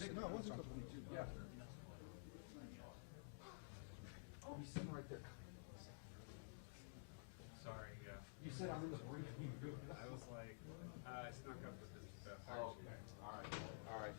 No, it wasn't. Yeah. Oh, he's sitting right there. Sorry, yeah. You said I'm in the brink. I was like, I snuck up with this fire Oh, chief. okay. All right. All right.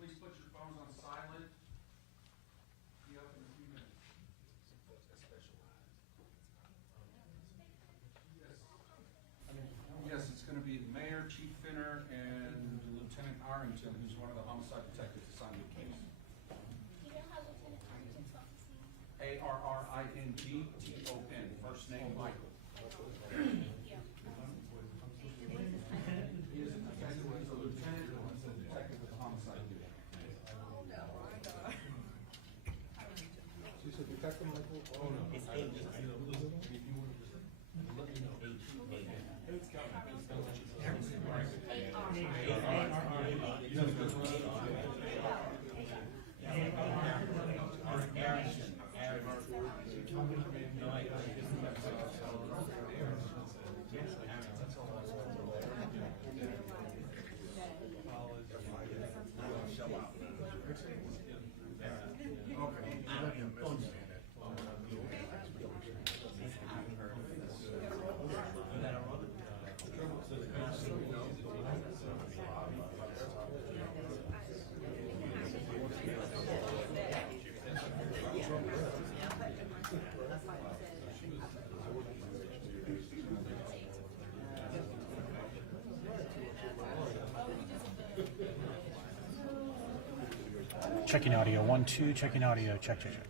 Please put your phones on silent. Be up in a few minutes. Yes, it's going to be the mayor, Chief Finner, and Lieutenant Arrington, who's one of the homicide detectives assigned to the case. You know how Lieutenant Arrington talks to you? Arrington, first name Michael. Yeah. He is a lieutenant, he's a detective with the homicide division. Oh, no. She's a detective, Michael? Oh, no. It's I just, if you want to just let me know. Checking audio. 1, 2. Checking audio. Check, check, check.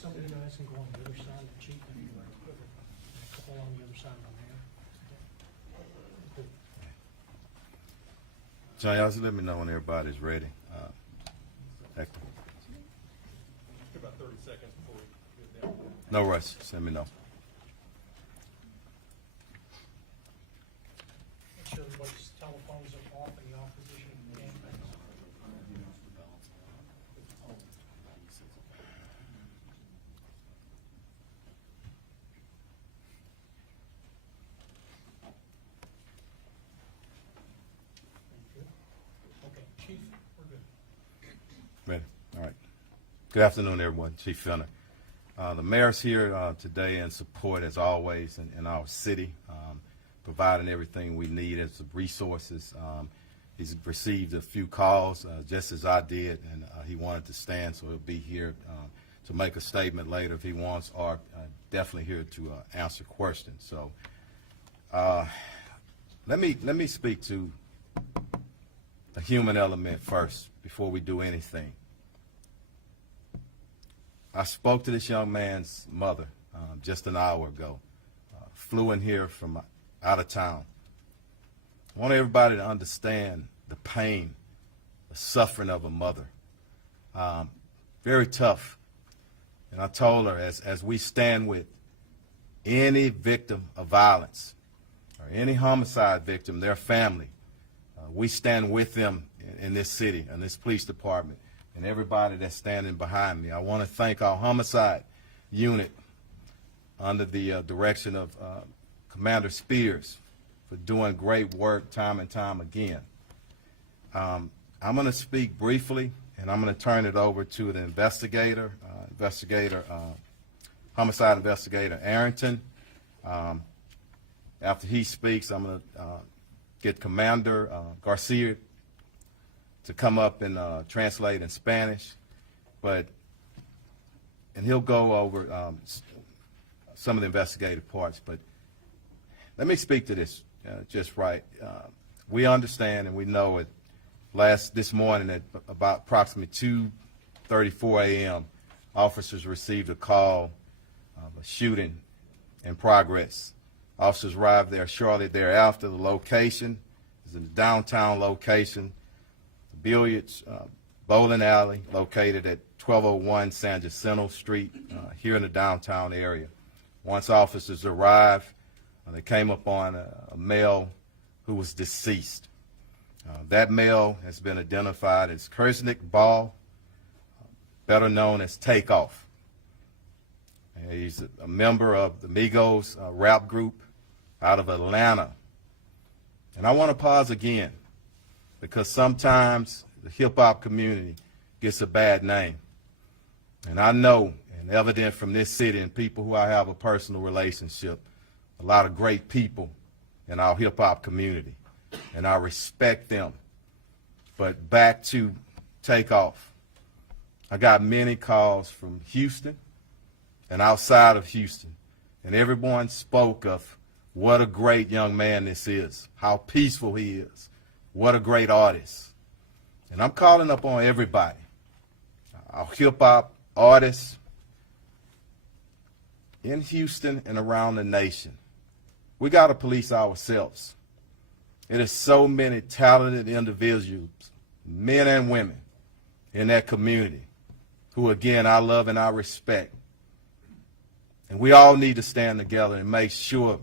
Some of you guys can go on the other side of the chief and a couple on the other side of the mayor. John, y'all just let me know when everybody's ready. Hector. About 30 seconds before we get down. No rush. Just let me know. Make sure everybody's telephones are off in the opposition game. Okay, Chief, we're good. Ready? All right. Good afternoon, everyone. Chief Finner. The mayor's here today in support, as always, in our city, providing everything we need as resources. He's received a few calls, just as I did, and he wanted to stand, so he'll be here to make a statement later if he wants, or definitely here to answer questions. So let me speak to the human element first before we do anything. I spoke to this young man's mother just an hour ago. Flew in here from out of town. I want everybody to understand the pain, the suffering of a mother. Very tough. And I told her, as we stand with any victim of violence or any homicide victim, their family, we stand with them in this city, in this police department, and everybody that's standing behind me. I want to thank our homicide unit under the direction of Commander Spears for doing great work time and time again. I'm going to speak briefly, and I'm going to turn it over to the investigator, homicide investigator Arrington. After he speaks, I'm going to get Commander Garcia to come up and translate in Spanish. But and he'll go over some of the investigative parts. But let me speak to this just right. We understand and we know it. This morning at about approximately 2:34 a.m., officers received a call of a shooting in progress. Officers arrived there shortly thereafter. The location is in the downtown location, the billiards bowling alley located at 1201 San Jacinto Street here in the downtown area. Once officers arrived, they came upon a male who was deceased. That male has been identified as Kersnick Ball, better known as TakeOff. He's a member of the Migos rap group out of Atlanta. And I want to pause again because sometimes the hip-hop community gets a bad name. And I know, and evident from this city and people who I have a personal relationship, a lot of great people in our hip-hop community. And I respect them. But back to TakeOff. I got many calls from Houston and outside of Houston, and everyone spoke of what a great young man this is, how peaceful he is, what a great artist. And I'm calling up on everybody, our hip-hop artists in Houston and around the nation. We got to police ourselves. It is so many talented individuals, men and women, in that community who, again, I love and I respect. And we all need to stand together and make sure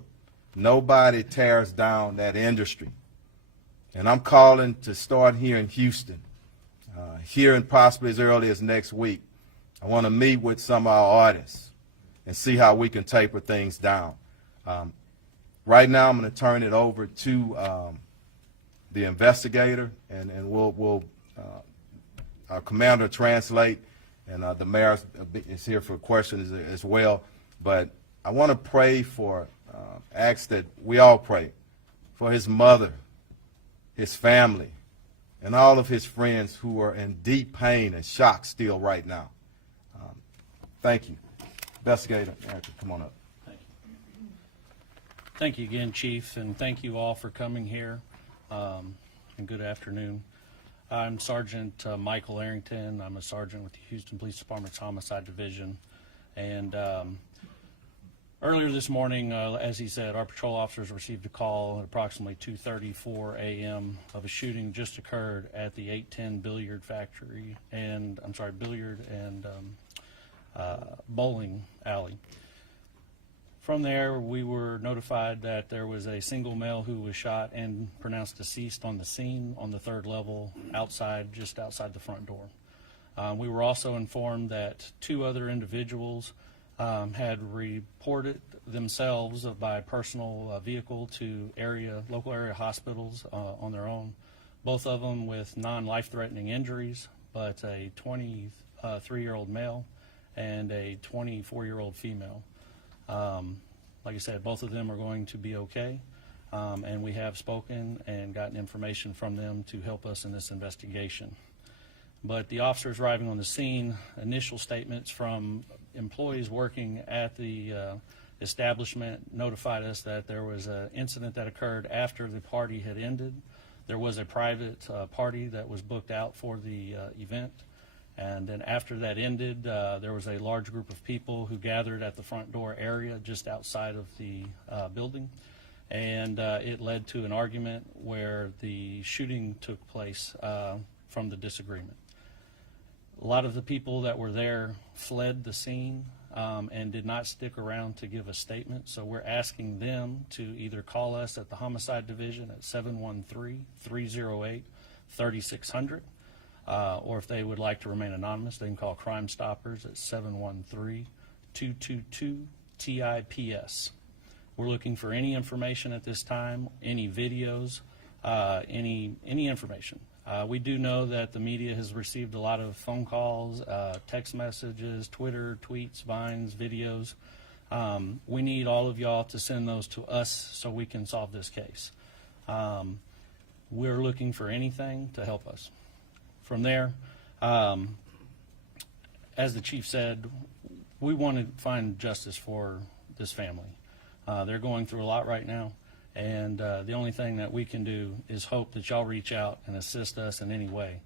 nobody tears down that industry. And I'm calling to start here in Houston, here and possibly as early as next week. I want to meet with some of our artists and see how we can taper things down. Right now, I'm going to turn it over to the investigator, and we'll our commander translate, and the mayor is here for questions as well. But I want to pray ask that we all pray for his mother, his family, and all of his friends who are in deep pain and shock still right now. Thank you. Investigator, Erica, come on up. Thank you again, Chief, and thank you all for coming here, and good afternoon. I'm Sergeant Michael Arrington. I'm a sergeant with the Houston Police Department's Homicide Division, and earlier this morning, as he said, our patrol officers received a call at approximately 2:34 a.m. of a shooting just occurred at the 810 billiard and bowling alley. From there, we were notified that there was a single male who was shot and pronounced deceased on the scene on the third level just outside the front door. We were also informed that two other individuals had reported themselves by personal vehicle to local area hospitals on their own, both of them with non-life-threatening injuries, but a 23-year-old male and a 24-year-old female. Like I said, both of them are going to be okay, and we have spoken and gotten information from them to help us in this investigation. But the officers arriving on the scene, initial statements from employees working at the establishment notified us that there was an incident that occurred after the party had ended. There was a private party that was booked out for the event. And then after that ended, there was a large group of people who gathered at the front door area just outside of the building. And it led to an argument where the shooting took place from the disagreement. A lot of the people that were there fled the scene and did not stick around to give a statement. So we're asking them to either call us at the Homicide Division at 713-308-3600. Or if they would like to remain anonymous, they can call Crime Stoppers at 713-222-TIPS. We're looking for any information at this time, any videos, any information. We do know that the media has received a lot of phone calls, text messages, Twitter, tweets, vines, videos. We need all of y'all to send those to us so we can solve this case. We're looking for anything to help us. From there, as the chief said, we want to find justice for this family. They're going through a lot right now, and the only thing that we can do is hope that y'all reach out and assist us in any way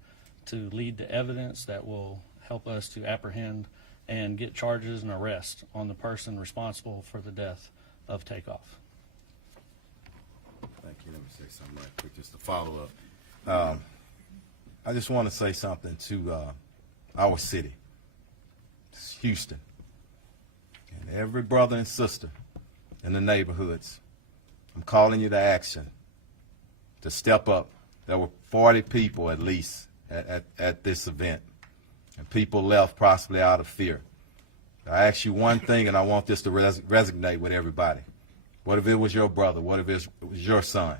to lead to evidence that will help us to apprehend and get charges and arrest on the person responsible for the death of TakeOff. Thank you. Let me say something right quick, just to follow up. I just want to say something to our city, it's Houston, and every brother and sister in the neighborhoods. I'm calling you to action, to step up. There were 40 people at least at this event, and people left possibly out of fear. I ask you one thing, and I want this to resonate with everybody. What if it was your brother? What if it was your son?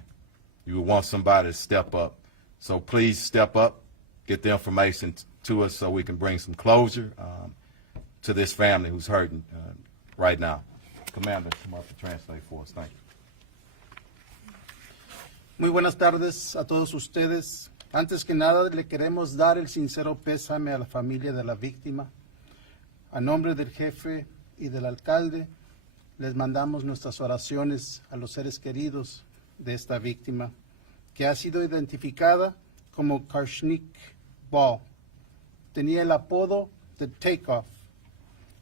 You would want somebody to step up. So please step up, get the information to us so we can bring some closure to this family who's hurting right now. Commander, come up and translate for us. Thank you. Muy buenas tardes a todos ustedes. Antes que nada, le queremos dar el sincero pésame a la familia de la víctima. A nombre del jefe y del alcalde, les mandamos nuestras oraciones a los seres queridos de esta víctima, que ha sido identificada como Karshnik Ball. Tenía el apodo de TakeOff.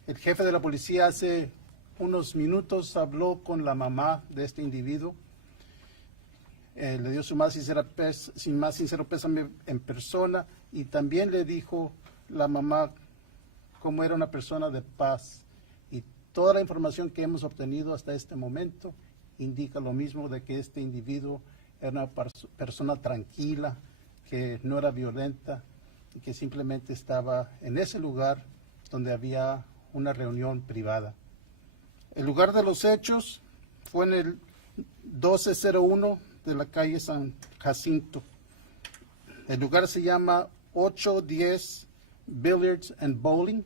El jefe de la policía hace unos minutos habló con la mamá de este individuo. Le dio su más sincero pésame en persona, y también le dijo la mamá cómo era una persona de paz. Y toda la información que hemos obtenido hasta este momento indica lo mismo, de que este individuo era una persona tranquila, que no era violenta y que simplemente estaba en ese lugar donde había una reunión privada. El lugar de los hechos fue en el 1201 de la calle San Jacinto. El lugar se llama 810 Billiards and Bowling,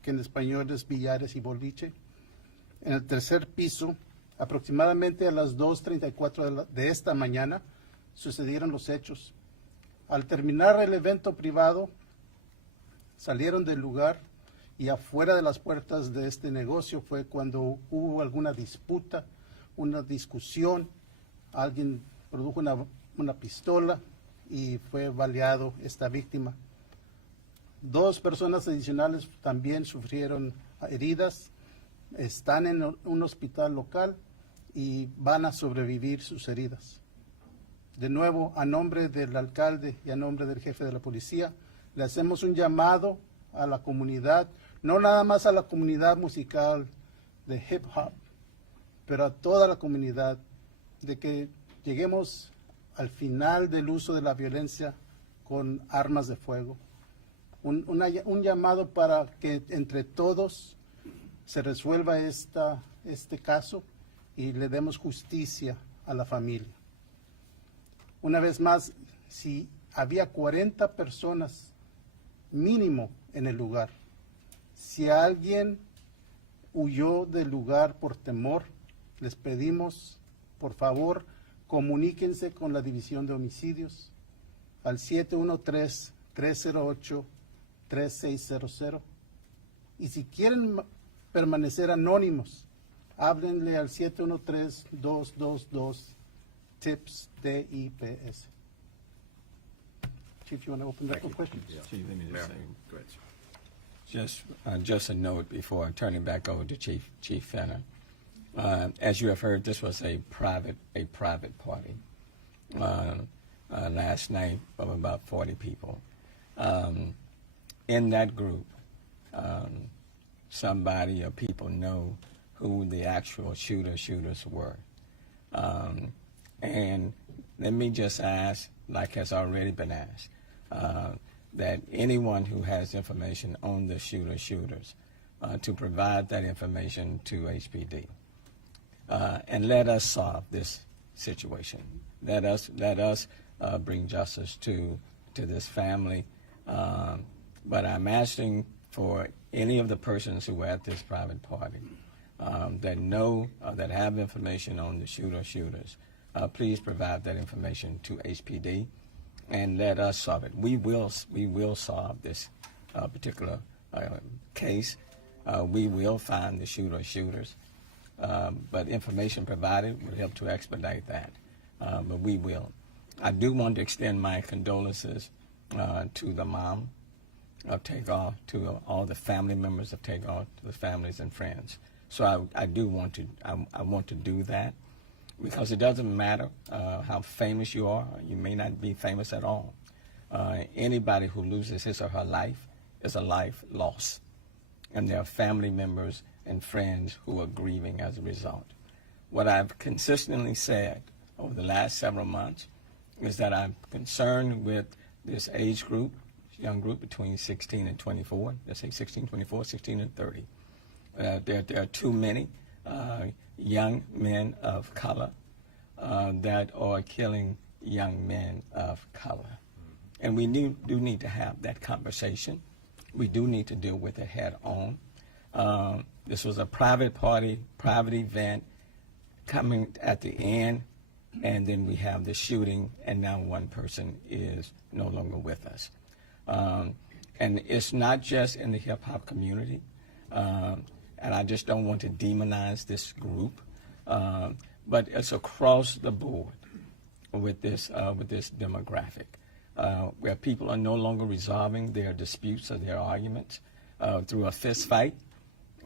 que en español es billares y boliche. En el tercer piso, aproximadamente a las 2:34 de esta mañana, sucedieron los hechos. Al terminar el evento privado, salieron del lugar, y afuera de las puertas de este negocio fue cuando hubo alguna disputa, una discusión. Alguien produjo una pistola y fue baleado esta víctima. 2 personas adicionales también sufrieron heridas, están en un hospital local y van a sobrevivir sus heridas. De nuevo, a nombre del alcalde y a nombre del jefe de la policía, le hacemos un llamado a la comunidad, no nada más a la comunidad musical de hip hop, pero a toda la comunidad, de que lleguemos al final del uso de la violencia con armas de fuego. Un llamado para que entre todos se resuelva este caso y le demos justicia a la familia. Una vez más, si había 40 personas mínimo en el lugar, si alguien huyó del lugar por temor, les pedimos, por favor, comuníquense con la División de Homicidios al 713-308-3600. Y si quieren permanecer anónimos, háblenle al 713-222-TIPS, TIPS. Chief, you want to open that for questions? Chief, let me just say, Go ahead, Chief. just a note before turning back over to Chief Fenner. As you have heard, this was a private party last night of about 40 people. In that group, somebody or people know who the actual shooters were. And let me just ask, like has already been asked, that anyone who has information on the shooters to provide that information to HPD. And let us solve this situation. Let us bring justice to this family. But I'm asking for any of the persons who were at this private party that know, that have information on the shooters, please provide that information to HPD and let us solve it. We will solve this particular case. We will find the shooter or shooters, but information provided will help to expedite that. But we will. I do want to extend my condolences to the mom of TakeOff, to all the family members of TakeOff, to the families and friends. So I do want to, I want to do that, because it doesn't matter how famous you are. You may not be famous at all. Anybody who loses his or her life is a life lost. And there are family members and friends who are grieving as a result. What I've consistently said over the last several months is that I'm concerned with this age group, young group between 16 and 24, let's say 16, 24, 16 and 30. There are too many young men of color that are killing young men of color. And we do need to have that conversation. We do need to deal with it head on. This was a private party, private event coming at the end, and then we have the shooting, and now one person is no longer with us. And it's not just in the hip-hop community, and I just don't want to demonize this group, but it's across the board with this demographic, where people are no longer resolving their disputes or their arguments through a fist fight,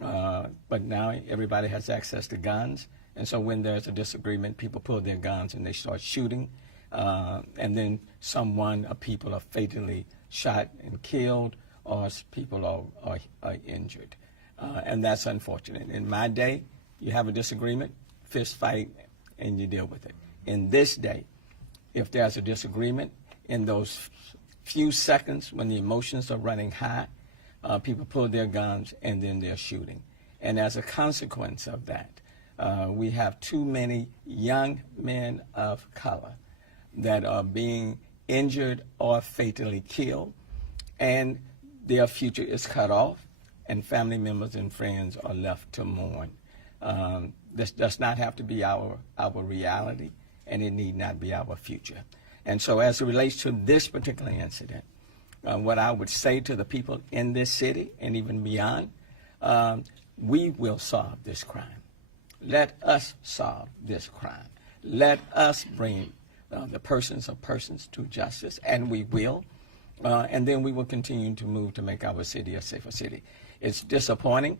but now everybody has access to guns, and so when there's a disagreement, people pull their guns and they start shooting, and then people are fatally shot and killed, or people are injured. And that's unfortunate. In my day, you have a disagreement, fist fight, and you deal with it. In this day, if there's a disagreement, in those few seconds when the emotions are running high, people pull their guns and then they're shooting. And as a consequence of that, we have too many young men of color that are being injured or fatally killed, and their future is cut off, and family members and friends are left to mourn. This does not have to be our reality, and it need not be our future. And so as it relates to this particular incident, what I would say to the people in this city and even beyond, we will solve this crime. Let us solve this crime. Let us bring the persons of persons to justice, and we will. And then we will continue to move to make our city a safer city. It's disappointing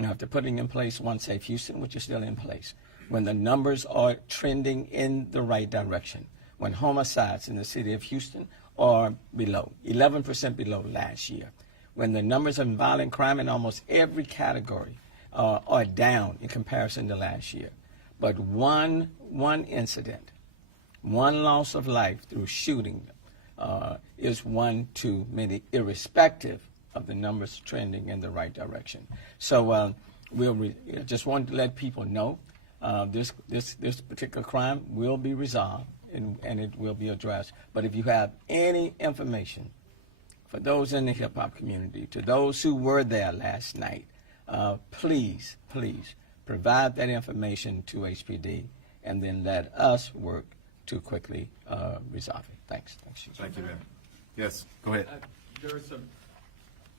after putting in place One Safe Houston, which is still in place, when the numbers are trending in the right direction, when homicides in the city of Houston are below, 11% below last year, when the numbers of violent crime in almost every category are down in comparison to last year. But one incident, one loss of life through shooting is one too many, irrespective of the numbers trending in the right direction. So just want to let people know this particular crime will be resolved and it will be addressed. But if you have any information for those in the hip-hop community, to those who were there last night, please provide that information to HPD, and then let us work to quickly resolve it. Thanks. Thank you, man. Yes, go ahead. There is some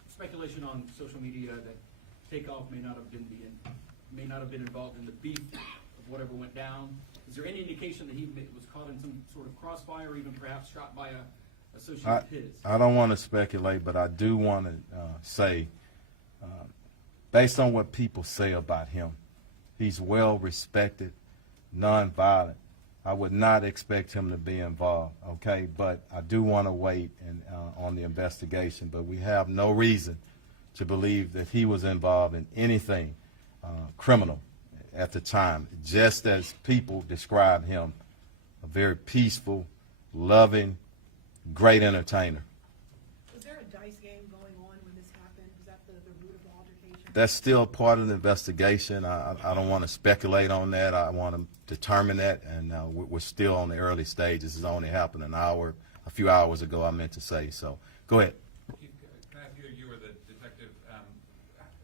speculation on social media that TakeOff may not have been involved in the beef of whatever went down. Is there any indication that he was caught in some sort of crossfire, or even perhaps shot by a associate of his? I don't want to speculate, but I do want to say, based on what people say about him, he's well respected, nonviolent. I would not expect him to be involved, okay? But I do want to wait on the investigation. But we have no reason to believe that he was involved in anything criminal at the time, just as people describe him, a very peaceful, loving, great entertainer. Was there a dice game going on when this happened? Was that the root of the altercation? That's still part of the investigation. I don't want to speculate on that. I want to determine that, and we're still on the early stages. This has only happened a few hours ago, I meant to say. So go ahead. Can I ask you were the detective,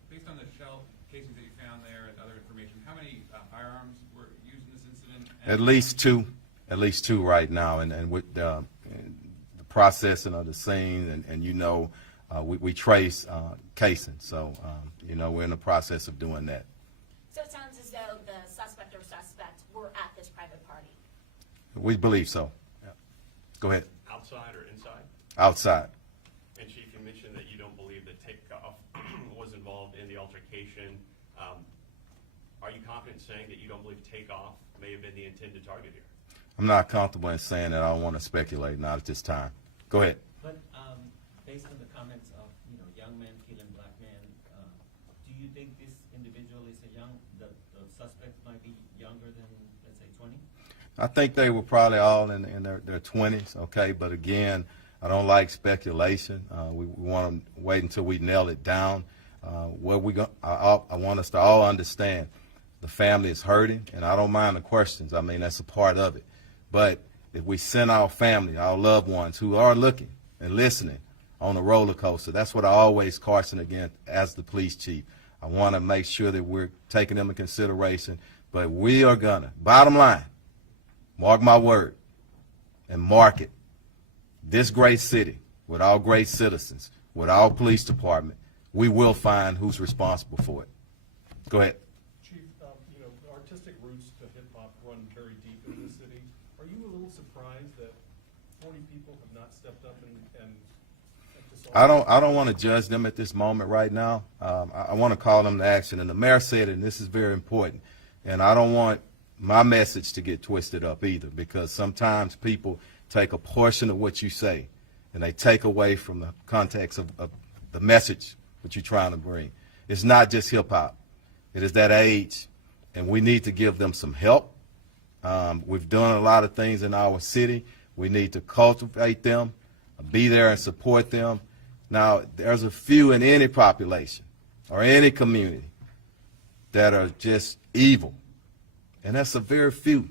based on the shell casings that you found there and other information, how many firearms were used in this incident? At least two right now, and with the processing of the scene, and we trace casing. So, we're in the process of doing that. So it sounds as though the suspect or suspects were at this private party. We believe so. Yeah. Go ahead. Outside or inside? Outside. And Chief, you mentioned that you don't believe that TakeOff was involved in the altercation. Are you confident in saying that you don't believe TakeOff may have been the intended target here? I'm not comfortable in saying that. I don't want to speculate, not at this time. Go ahead. But based on the comments of young men killing black men, do you think this individual is the suspect might be younger than, let's say, 20? I think they were probably all in their 20s, okay? But again, I don't like speculation. We want to wait until we nail it down. I want us to all understand the family is hurting, and I don't mind the questions. I mean, that's a part of it. But if we send our family, our loved ones who are looking and listening on a roller coaster, that's what I always caution against as the police chief. I want to make sure that we're taking them in consideration. But we are going to, bottom line, mark my word, and mark it. This great city, with our great citizens, with our police department, we will find who's responsible for it. Go ahead. Chief, artistic roots to hip-hop run very deep in the city. Are you a little surprised that 40 people have not stepped up and I don't want to judge them at this moment right now. I want to call them to action. And the mayor said it, and this is very important. And I don't want my message to get twisted up either, because sometimes people take a portion of what you say and they take away from the context of the message that you're trying to bring. It's not just hip-hop. It is that age, and we need to give them some help. We've done a lot of things in our city. We need to cultivate them, be there and support them. Now, there's a few in any population or any community that are just evil, and that's a very few.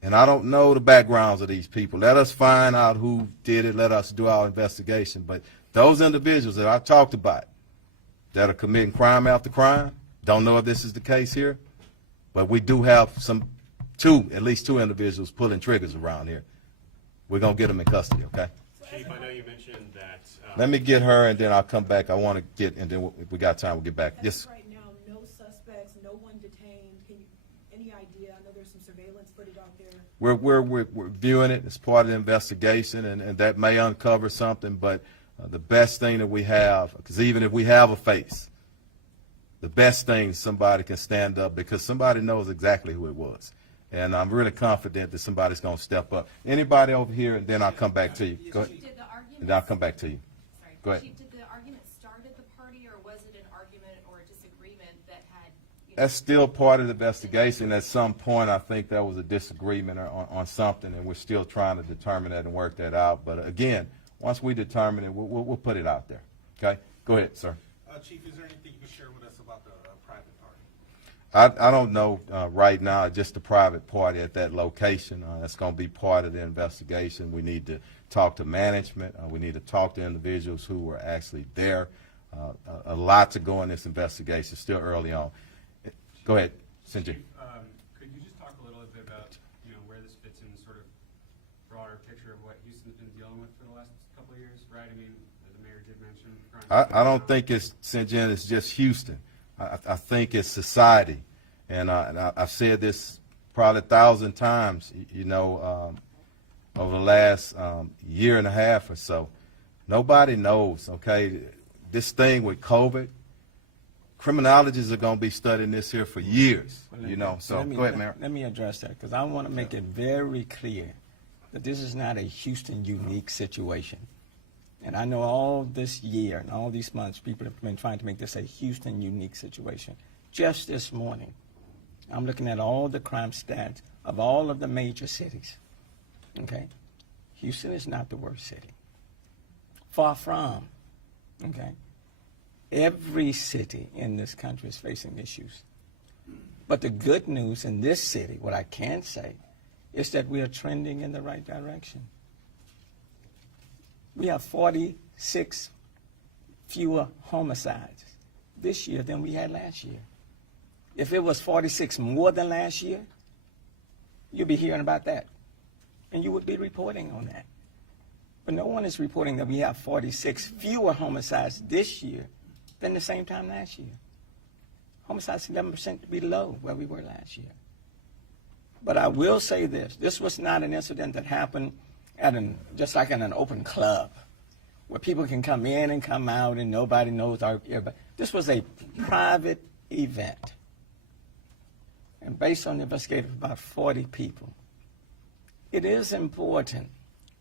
And I don't know the backgrounds of these people. Let us find out who did it. Let us do our investigation. But those individuals that I talked about that are committing crime after crime, don't know if this is the case here, but we do have at least two individuals pulling triggers around here. We're going to get them in custody, okay? Chief, I know you mentioned that. Let me get her, and then I'll come back. I want to get, and then if we got time, we'll get back. Yes. Right now, no suspects, no one detained. Any idea? I know there's some surveillance footage out there. We're viewing it as part of the investigation, and that may uncover something, but the best thing that we have, because even if we have a face, the best thing is somebody can stand up, because somebody knows exactly who it was. And I'm really confident that somebody's going to step up. Anybody over here, and then I'll come back to you. Go ahead. And then I'll come back to you. Sorry. Go ahead. Chief, did the argument start at the party, or was it an argument or a disagreement that had... That's still part of the investigation. At some point, I think there was a disagreement on something, and we're still trying to determine that and work that out. But again, once we determine it, we'll put it out there. Okay? Go ahead, sir. Chief, is there anything you can share with us about the private party? I don't know right now, just the private party at that location. That's going to be part of the investigation. We need to talk to management. We need to talk to individuals who were actually there. A lot to go in this investigation, still early on. Go ahead, Cindy. Chief, could you just talk a little bit about where this fits in the sort of broader picture of what Houston's been dealing with for the last couple of years, right? I mean, as the mayor did mention. I don't think it's just Houston. I think it's society, and I've said this probably 1,000 times, over the last year and a half or so. Nobody knows, okay? This thing with COVID, criminologists are going to be studying this here for years, So go ahead, Mayor. Let me address that, because I want to make it very clear that this is not a Houston unique situation. And I know all this year and all these months, people have been trying to make this a Houston unique situation. Just this morning, I'm looking at all the crime stats of all of the major cities. Okay? Houston is not the worst city. Far from. Okay? Every city in this country is facing issues. But the good news in this city, what I can say, is that we are trending in the right direction. We have 46 fewer homicides this year than we had last year. If it was 46 more than last year, you'd be hearing about that. And you would be reporting on that. But no one is reporting that we have 46 fewer homicides this year than the same time last year. Homicides 11% below where we were last year. But I will say this. This was not an incident that happened at just like in an open club where people can come in and come out and nobody knows everybody. This was a private event. And based on the investigation of about 40 people, it is important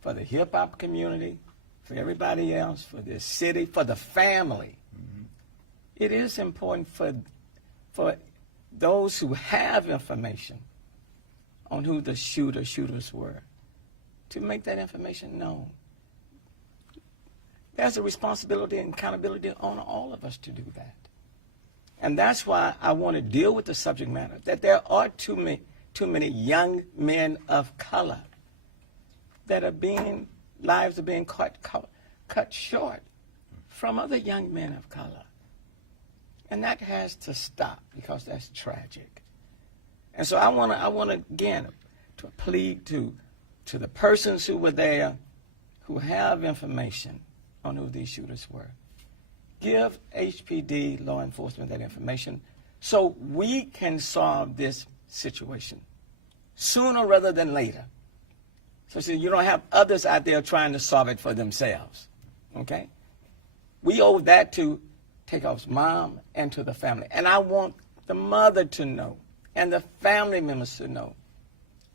for the hip-hop community, for everybody else, for the city, for the family. It is important for those who have information on who the shooters were to make that information known. There's a responsibility and accountability on all of us to do that. And that's why I want to deal with the subject matter, that there are too many young men of color that lives are being cut short from other young men of color. And that has to stop because that's tragic. And so I want to again to plead to the persons who were there, who have information on who these shooters were. Give HPD law enforcement that information so we can solve this situation sooner rather than later. So you don't have others out there trying to solve it for themselves. Okay? We owe that to TakeOff's mom and to the family. And I want the mother to know and the family members to know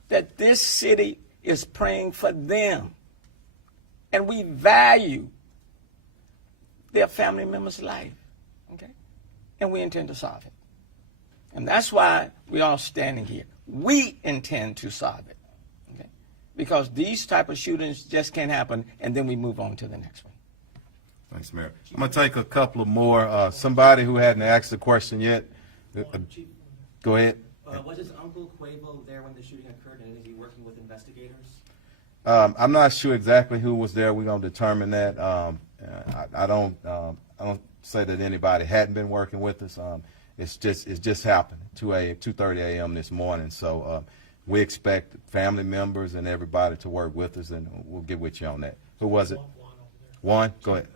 that this city is praying for them. And we value their family member's life. Okay? And we intend to solve it. And that's why we're all standing here. We intend to solve it. Okay? Because these type of shootings just can't happen and then we move on to the next one. Thanks, Mayor. I'm going to take a couple of more. Somebody who hadn't asked the question yet. Go ahead. Was his uncle Quavo there when the shooting occurred, and is he working with investigators? I'm not sure exactly who was there. We're going to determine that. I don't say that anybody hadn't been working with us. It's just happened 2:30 a.m. this morning. So we expect family members and everybody to work with us, and we'll get with you on that. Who was it? Juan, go ahead.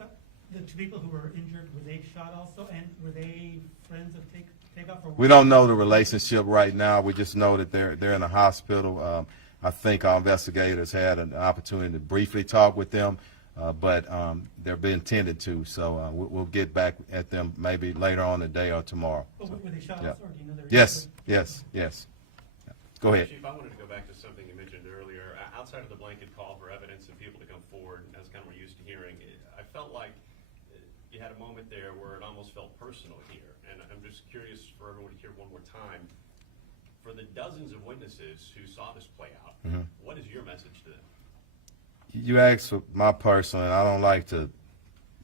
The two people who were injured, were they shot also, and were they friends of TakeOff? Or We don't know the relationship right now. We just know that they're in a hospital. I think our investigators had an opportunity to briefly talk with them, but they're being tended to. So we'll get back at them maybe later on today or tomorrow. But were they shot Yeah. also, or do you know their Yes, injuries? yes. Go ahead. Chief, I wanted to go back to something you mentioned earlier. Outside of the blanket call for evidence and people to come forward, as kind of we're used to hearing, I felt like you had a moment there where it almost felt personal here. And I'm just curious for everyone to hear one more time. For the dozens of witnesses who saw this play out, what is your message to them? You asked for my personal, and I don't like to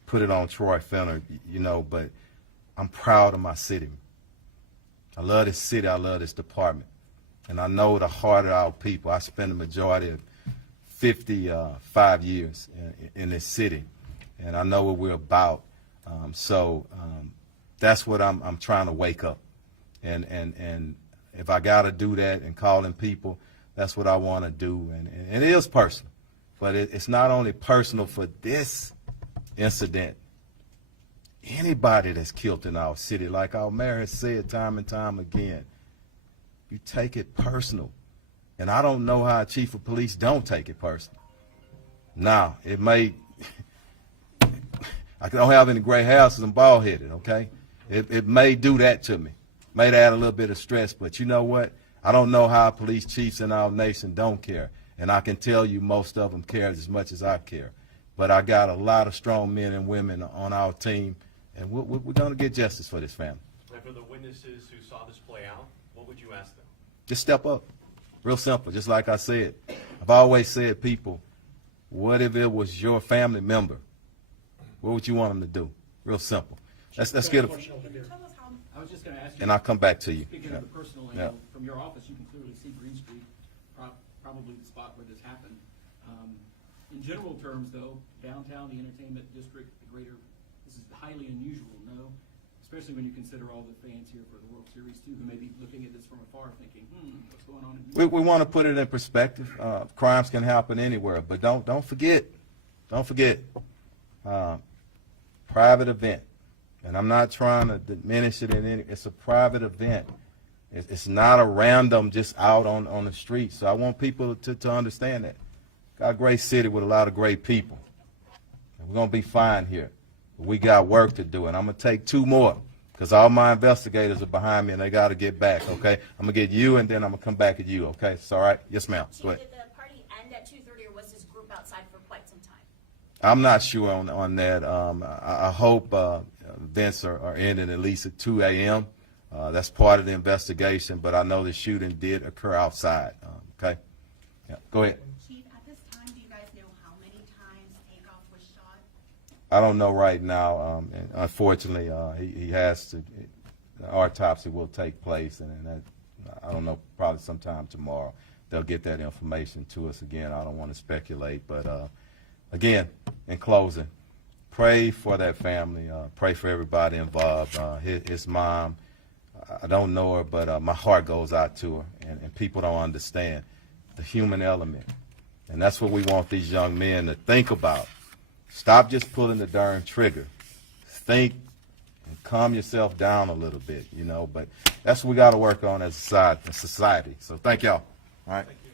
put it on Troy Fenner, but I'm proud of my city. I love this city. I love this department. And I know the heart of our people. I spent the majority of 55 years in this city, and I know what we're about. So that's what I'm trying to wake up. And if I got to do that and calling people, that's what I want to do. And it is personal. But it's not only personal for this incident. Anybody that's killed in our city, like our mayor has said time and time again, you take it personal. And I don't know how a chief of police don't take it personal. Now, it may, I don't have any gray houses and bald-headed, okay? It may do that to me. May add a little bit of stress, but you know what? I don't know how police chiefs in our nation don't care. And I can tell you most of them care as much as I care. But I got a lot of strong men and women on our team, and we're going to get justice for this family. And for the witnesses who saw this play out, what would you ask them? Just step up. Real simple, just like I said. I've always said, people, what if it was your family member? What would you want them to do? Real simple. Let's get a... I was just going to ask you. And I'll come back to you. Speaking of the personal angle, from your office, you can clearly see Green Street, probably the spot where this happened. In general terms, though, downtown, the entertainment district, this is highly unusual, no? Especially when you consider all the fans here for the World Series, too, who may be looking at this from afar thinking, what's going on in We want to put it in perspective. Crimes can happen anywhere, but don't forget, don't forget, private event. And I'm not trying to diminish it in any, it's a private event. It's not a random just out on the street. So I want people to understand that. Got a great city with a lot of great people. And we're going to be fine here. But we got work to do. And I'm going to take 2 more because all my investigators are behind me and they got to get back, okay? I'm going to get you and then I'm going to come back at you, okay? It's all right? Yes, ma'am. Chief, Go ahead. did the party end at 2:30 or was this group outside for quite some time? I'm not sure on that. I hope events are ending at least at 2 a.m. That's part of the investigation, but I know the shooting did occur outside. Okay? Yeah. Go ahead. Chief, at this time, do you guys know how many times TakeOff was shot? I don't know right now. And unfortunately, he has to. The autopsy will take place, and that, I don't know. Probably sometime tomorrow they'll get that information to us again. I don't want to speculate, but again, in closing, pray for that family. Pray for everybody involved. His mom. I don't know her, but my heart goes out to her, and people don't understand the human element. And that's what we want these young men to think about. Stop just pulling the darn trigger. Think and calm yourself down a little bit, you know. But that's what we got to work on as a society. So thank y'all. All right. Thank you.